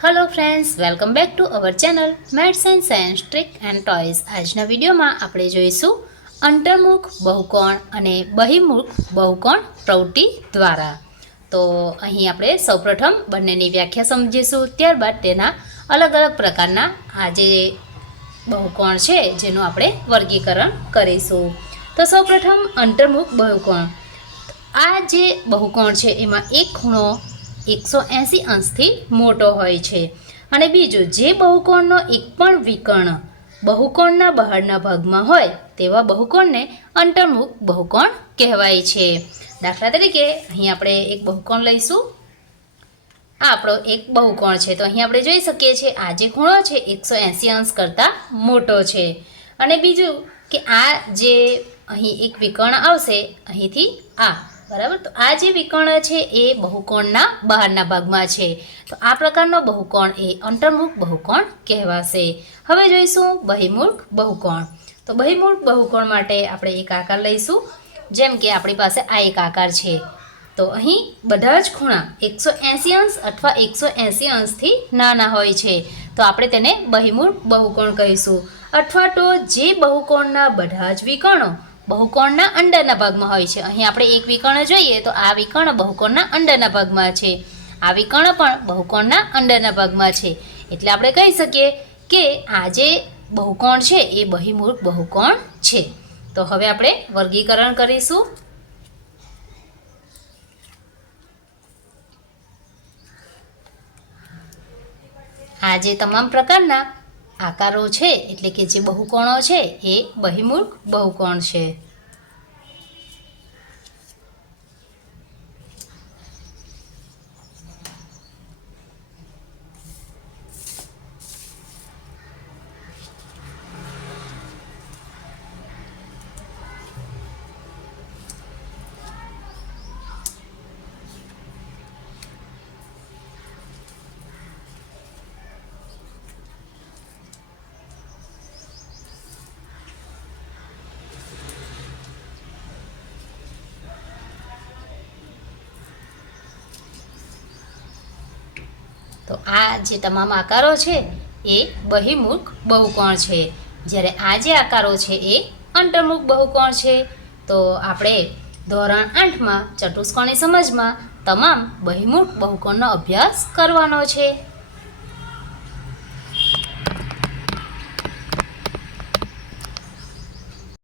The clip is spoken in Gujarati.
Hello friends, welcome back to our channel maths and science trick and toys. આજના વિડીયોમાં આપણે જોઈશું અંતર્મુખ બહુકોણ અને બહિર્મુખ બહુકોણ પ્રવૃત્તિ દ્વારા। તો અહીં આપણે સૌપ્રથમ બંનેની વ્યાખ્યા સમજીશું, ત્યારબાદ તેના અલગ અલગ પ્રકારના આ જે બહુકોણ છે જેનું આપણે વર્ગીકરણ કરીશું। તો સૌપ્રથમ અંતર્મુખ બહુકોણ। આ જે બહુકોણ છે એમાં એક ખૂણો 180 અંશથી મોટો હોય છે અને બીજું જે બહુકોણનો એક પણ વિકર્ણ બહુકોણના બહારના ભાગમાં હોય તેવા બહુકોણને અંતર્મુખ બહુકોણ કહેવાય છે। દાખલા તરીકે અહીં આપણે એક બહુકોણ લઈશું। આ આપણો એક બહુકોણ છે, તો અહીં આપણે જોઈ શકીએ છીએ આ જે ખૂણો છે 180 અંશ કરતાં મોટો છે અને બીજું કે આ જે અહીં એક વિકર્ણ આવશે અહીંથી આ, બરાબર। તો આ જે વિકર્ણ છે એ બહુકોણના બહારના ભાગમાં છે, તો આ પ્રકારનો બહુકોણ એ અંતર્મુખ બહુકોણ કહેવાશે। હવે જોઈશું બહિર્મુખ બહુકોણ। તો બહિર્મુખ બહુકોણ માટે આપણે એક આકાર લઈશું। જેમ કે આપણી પાસે આ એક આકાર છે, તો અહીં બધા જ ખૂણા 180 અંશ અથવા 180 અંશથી નાના હોય છે, તો આપણે તેને બહિર્મુખ બહુકોણ કહીશું। અથવા તો જે બહુકોણના બધા જ વિકર્ણો બહુકોણના અંદરના ભાગમાં હોય છે। અહીં આપણે એક વિકર્ણ જોઈએ તો આ વિકર્ણ બહુકોણના અંદરના ભાગમાં છે, આ વિકર્ણ પણ બહુકોણના અંદરના ભાગમાં છે, એટલે આપણે કહી શકીએ કે આ જે બહુકોણ છે એ બહિર્મુખ બહુકોણ છે। તો હવે આપણે વર્ગીકરણ કરીશું। આ જે તમામ પ્રકારના આકારો છે એટલે કે જે બહુકોણો છે એ બહિર્મુખ બહુકોણ છે। તો આ જે તમામ આકારો છે એ બહિર્મુખ બહુકોણ છે, જ્યારે આ જે આકારો છે એ અંતર્મુખ બહુકોણ છે। તો આપણે ધોરણ 8માં ચતુષ્કોણની સમજમાં તમામ બહિર્મુખ બહુકોણનો અભ્યાસ કરવાનો છે।